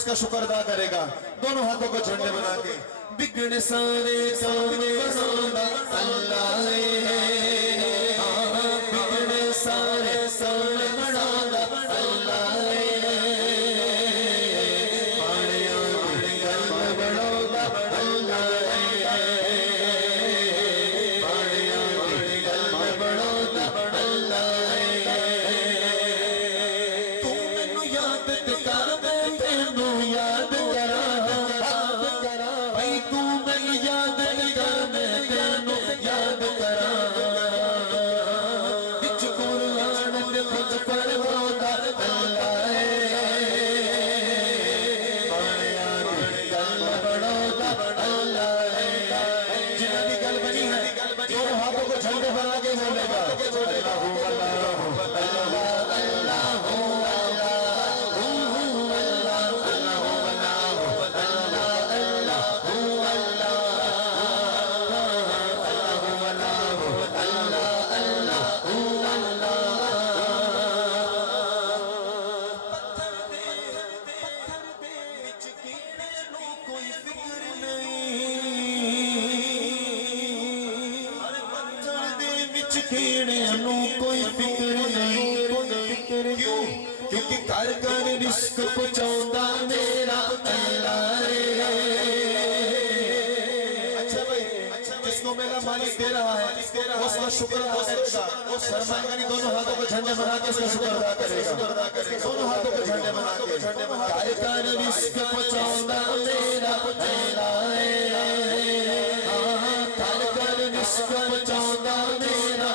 اس کا شکر ادا کرے گا دونوں ہاتھوں کو جھنڈے بنا کے بگڑے سارے سامنے بنانا اللہ بگڑے سارے سامنے بنانا اللہ کوئی فکر نہیں کیونکہ کر کر رزق پہنچاؤندا میرا اللہ اچھا بھائی جس کو میرا مالک دے رہا ہے اس کا شکر ادا کرے گا سرمایہ دونوں ہاتھوں کو جھنڈے بنا کے اس کا شکر ادا کرے گا دونوں ہاتھوں کو جھنڈے بنا کے کر کر رزق پہنچاؤندا میرا اللہ کر کر رزق پہنچاؤندا میرا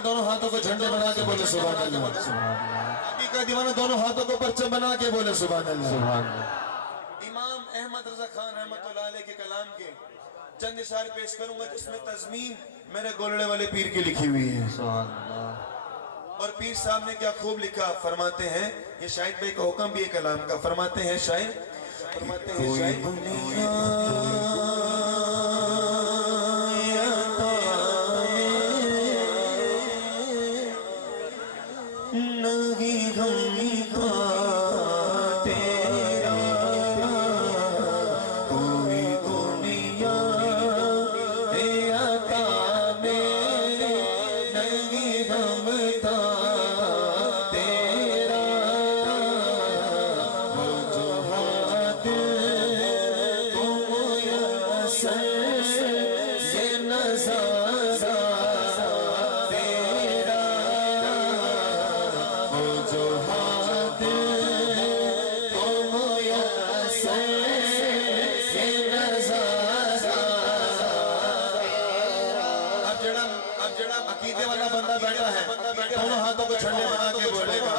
دونوں ہاتھوں کو جھنڈے بنا کے بولے سبحان اللہ نبی کا دیوانہ دونوں ہاتھوں کو پرچم بنا کے بولے سبحان اللہ امام احمد رضا خان رحمت اللہ علیہ کے کلام کے چند اشعار پیش کروں گا جس میں تضمین میرے گولڑے والے پیر کی لکھی ہوئی ہے اور پیر صاحب نے کیا خوب لکھا فرماتے ہیں یہ شاہد بھائی کا حکم بھی ہے کلام کا فرماتے ہیں شاہد عقیدے والا بندہ بیٹھا ہے دونوں ہاتھوں کو جھنڈے بنا کے بولے گا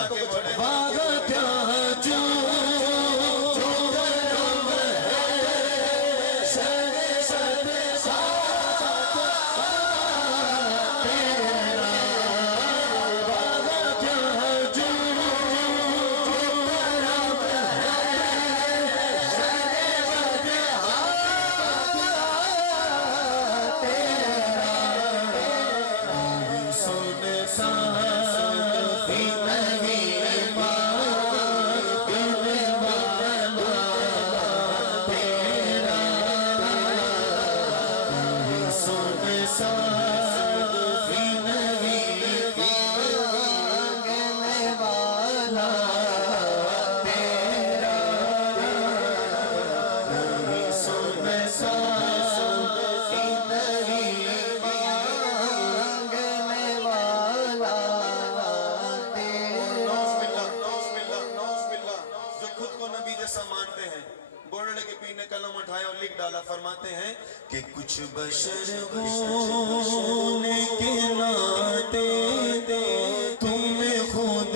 فرماتے ہیں کہ کچھ بشر ہونے کے ناطے تمہیں خود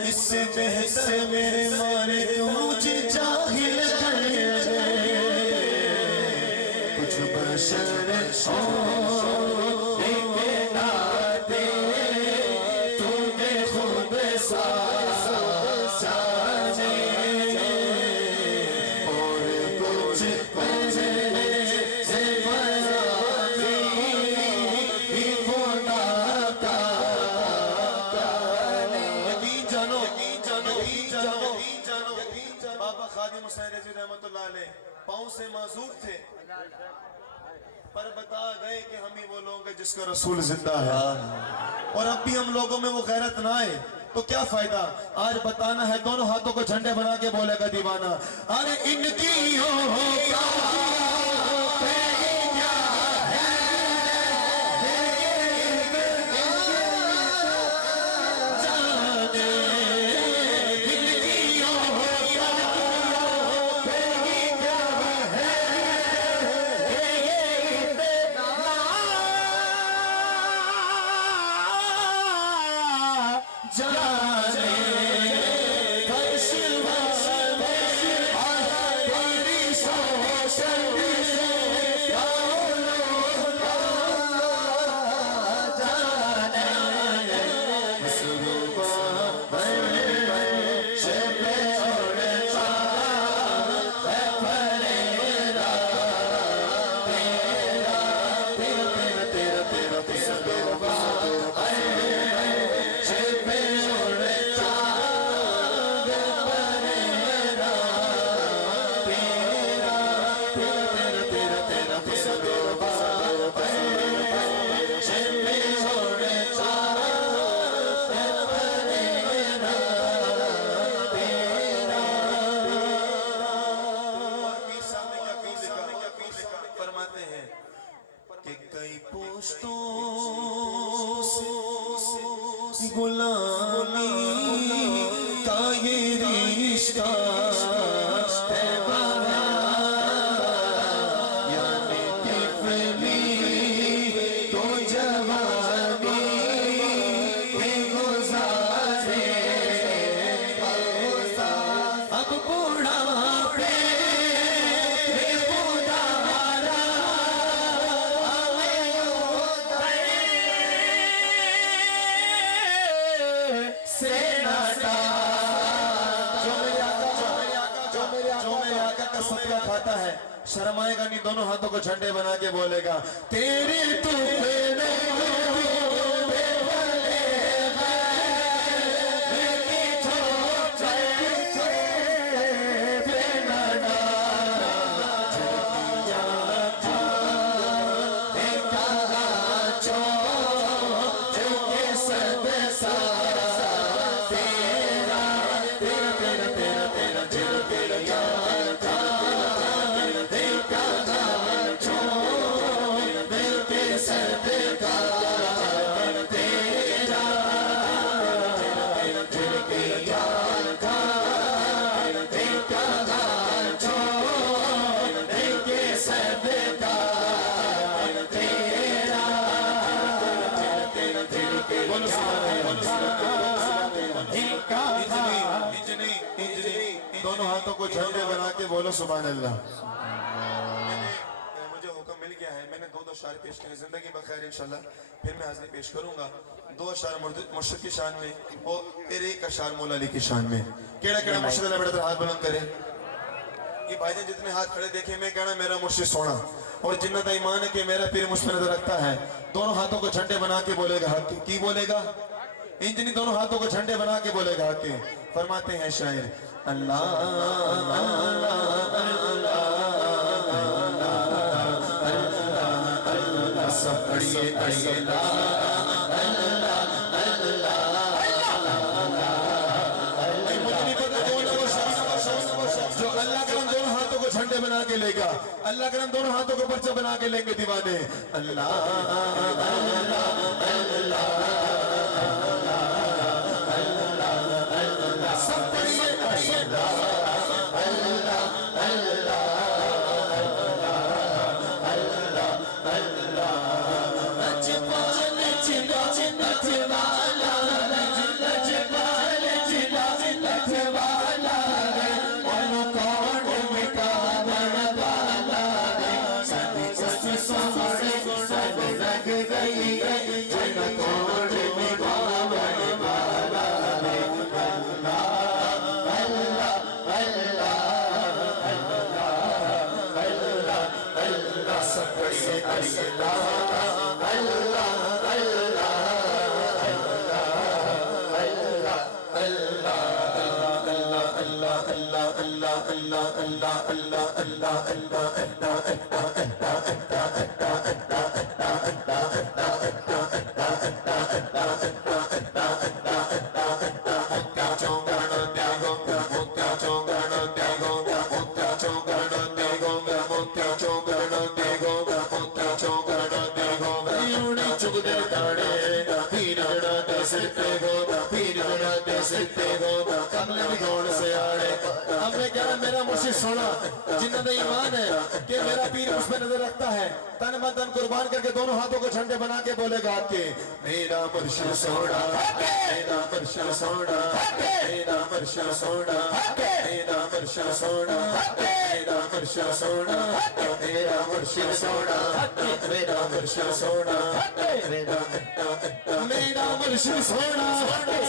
اس سے بہتر میرے مارے مجھے جاہل کر دے کچھ بشر کے ناتے تمہیں خود ساجے اور کچھ خادم حسین رضی رحمت اللہ علیہ پاؤں سے معذور تھے پر بتا گئے کہ ہم ہی وہ لوگ ہیں جس کا رسول زندہ ہے، اور اب بھی ہم لوگوں میں وہ غیرت نہ آئے تو کیا فائدہ؟ آج بتانا ہے، دونوں ہاتھوں کو جھنڈے بنا کے بولے گا دیوانہ، ارے ان کی فرماتے ہیں کہ کئی پوشتوں سے غلامی کا یہ رشتہ ہے بنا، یعنی طفلی تو جوانی گزارے اب بوڑھاپے صدقہ کھاتا ہے شرمائے گا نہیں، دونوں ہاتھوں کو جھنڈے بنا کے بولے گا تیری تو دونوں ہاتھوں کو جھنڈے بنا کے بولو سبحان اللہ۔ مجھے حکم مل گیا ہے، میں نے دو اشعار پیش کریں، زندگی بخیر انشاءاللہ پھر میں حاضری پیش کروں گا، دو اشعار مرشد کی شان میں اور پھر ایک اشعار مولا علی کی شان میں۔ کیڑا کیڑا مرشد اللہ بیٹا ہاتھ بلند کرے، یہ بھائی جان جتنے ہاتھ کھڑے دیکھیں میں کہنا میرا مرشد سونا اور جنت ایمان ہے کہ میرا پیر مجھ پر نظر رکھتا ہے۔ دونوں ہاتھوں کو جھنڈے بنا کے بولے گا کی بولے گا انجنی، دونوں ہاتھوں کو جھنڈے بنا کے بولے گا کہ فرماتے ہیں شاعر اللہ سب پڑھیے پڑھیے لا جو اللہ کرم دونوں ہاتھوں کو جھنڈے بنا کے لے گا اللہ کرم دونوں ہاتھوں کو پرچہ بنا کے لیں گے دیوانے اللہ سب پڑھیے ہم نے کہا میرا مرشد سونا جنہوں نے ایمان ہے کہ میرا پیر اس پہ نظر رکھتا ہے تن من تن قربان کر کے دونوں ہاتھوں کو جھنڈے بنا کے بولے گا کہ میرا مرشد سونا میرا مرشد سونا میرا مرشد سونا میرا مرشد سونا میرا مرشد سونا میرا مرشد سونا میرا مرشد سونا میرا مرشد سونا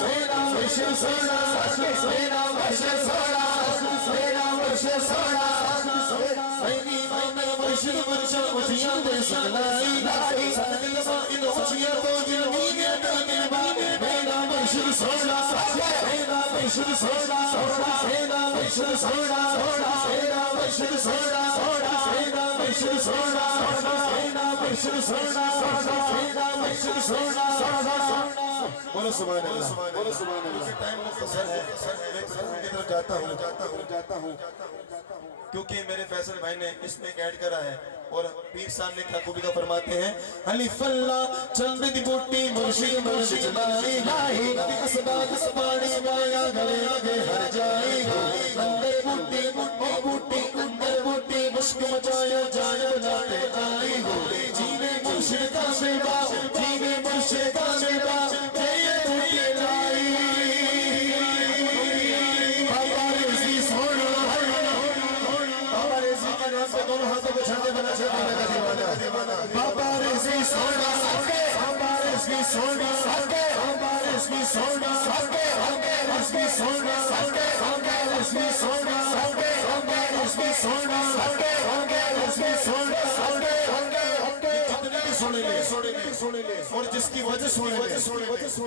میرا مرشد سونا میرا مرشد سونا میرا مرشد سونا میرا مرشد مرشد مجھیاں دے سکلائی سکلی سائن مجھیاں تو جنہی میرا مرشد سونا میرا مرشد سونا میرا مرشد سونا میرا مرشد سونا میرا مرشد سونا میرا مرشد سونا میرا مرشد سونا بولو سبحان اللہ بولو سبحان اللہ ٹائم مختصر ہے میں قرآن کی طرف جاتا ہوں کیونکہ میرے فیصل بھائی نے اس میں ایڈ کرا ہے اور پیر صاحب نے کیا خوبی کا فرماتے ہیں حلیف اللہ چند دی بوٹی مرشد مرشد لائی نبی اسباد سباڑی مایا گلے آگے ہر جائی اندر بوٹی بوٹی اندر بوٹی مشک مچایا جایا بلاتے آئی ہو جیوے مرشد کا بیٹا جیوے مرشد کا بیٹا جیے بوٹی لائی بابا رضی سونا بابا رضی کے نام پہ دونوں ہاتھوں کو جھنڈے بنا کے بولے گا دیوانہ بابا رضی سونا بابا رضی سونا بابا رضی سونا بابا رضی سونا بابا رضی سونا بابا رضی سونا بابا رضی سونا سونے لے اور جس کی وجہ سونے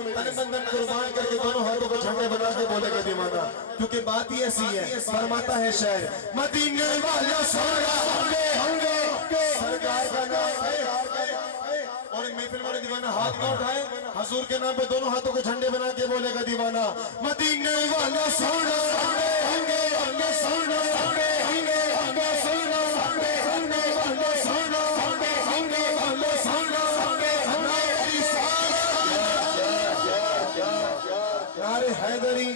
تن بندن قربان کر کے دونوں ہاتھوں کو جھنڈے بنا کے بولے گا دیوانہ کیونکہ بات ہی ایسی ہے فرماتا ہے شاعر مدینے والا سونا سرکار کا نام ہے اور محفل والے دیوانہ ہاتھ نہ اٹھائے حضور کے نام پہ دونوں ہاتھوں کو جھنڈے بنا کے بولے گا دیوانہ مدینے والا سونا سونا نعرے حیدری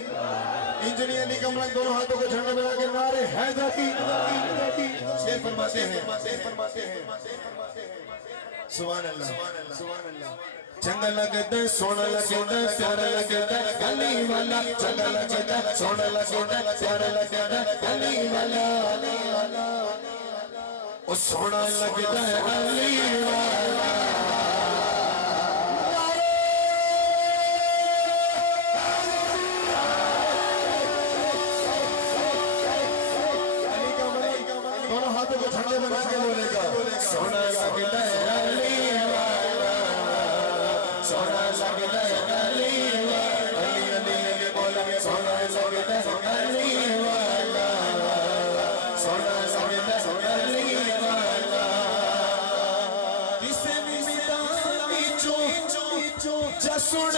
انجنی علی کمرنگ دونوں ہاتھوں کو جھنڈے بنا کے نعرے حیدری شیر فرماتے ہیں سبحان اللہ چنگا لگتا سونا لگتا پیارا لگتا گلی والا چنگا لگتا سونا لگتا پیارا لگتا گلی والا وہ سونا لگتا ہے گلی والا جھنڈے بنا کے بولے گا سونا لگتا ہے علی والا سونا لگتا ہے علی والا علی علی علی بولے گا سونا لگتا ہے علی والا کسے بھی میدانی چو جا سن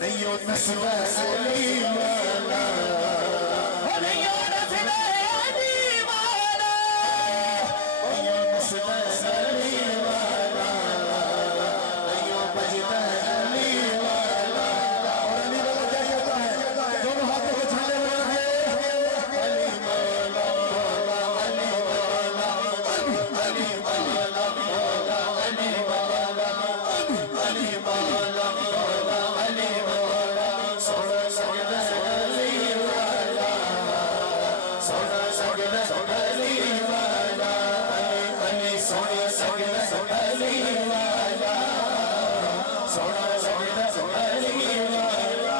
نہیں ہو نسبہ علی والا نہیں ہو نسبہ علی والا نہیں ہو نسبہ علی والا نہیں ہو بجدہ علی والا اور علی والا کیا کہتا ہے دونوں ہاتھوں کو چھانے والا ہے علی والا علی والا علی والا علی والا علی والا علی والا سونا سجدہ علی والا سونا سجدہ علی والا علی سونا سجدہ علی والا سونا سجدہ علی والا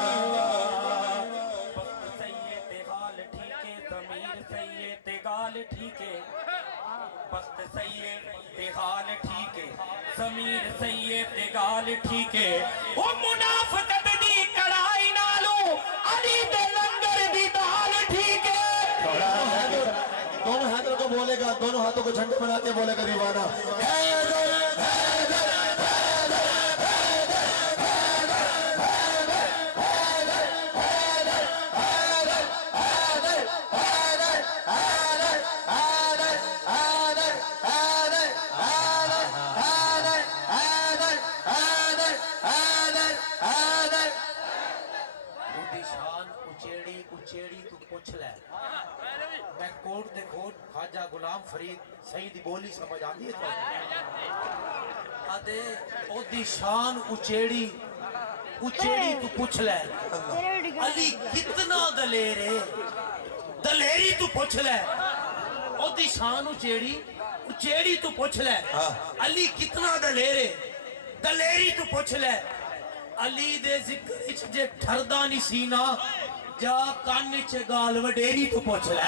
بخت سید غال ٹھیک ہے ضمیر سید غال ٹھیک ہے وہ منافقت دی کڑائی نالو علی دے لنگر دی دال ٹھیک ہے دونوں ہاتھوں کو بولے گا دونوں ہاتھوں کو جھنڈے بنا کے بولے گا دیوانہ میں کوٹ دے کھوٹ خواجہ غلام فرید سید دی بولی سمجھ آندی ہے تو آدھے او دی شان اچیڑی تو پوچھ لے علی کتنا دلیر ہے دلیری تو پوچھ لے او دی شان اچیڑی تو پوچھ لے علی کتنا دلیر ہے دلیری تو پوچھ لے علی دے ذکر اچھ جے ٹھردہ نہیں سینا جا کاننے چھے گال وڈیری تو پوچھ لے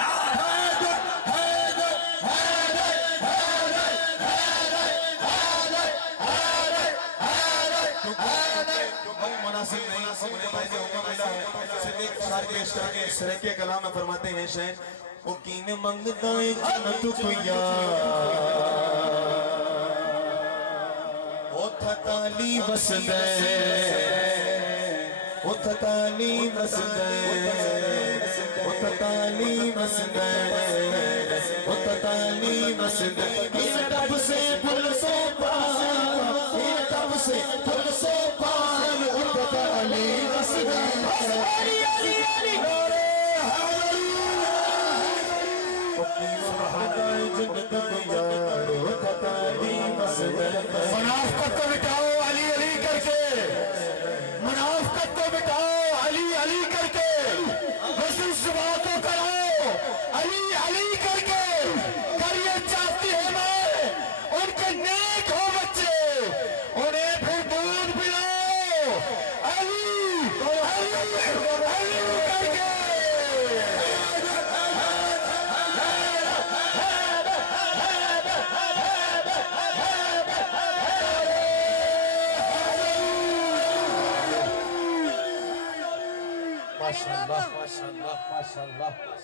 مناسب نہیں مجھے پہلے حکم ملا ہے صرف ایک شعر پیش کر کے سرکے کلام میں فرماتے ہیں شہر وہ کین منگدائیں جنت کو یار وہ تھتالی بس دے وہ تھتالی بس دے وہ تھتالی بس دے وہ تھتالی بس دے یہ تب سے پھل سو پان یہ تب سے پھل سو پان وہ تھتالی بس دے علی علی علی منافقت کو مٹاؤ علی علی کر کے منافقت کو مٹاؤ علی علی کر کے بس اس بات کو کرو علی علی کر کے کریے چاہتی ہے میں ان کے نیک ہو بچے انہیں پھر دودھ پلاؤ علی علی علی کر کے ماشاءاللہ ماشاءاللہ ماشاءاللہ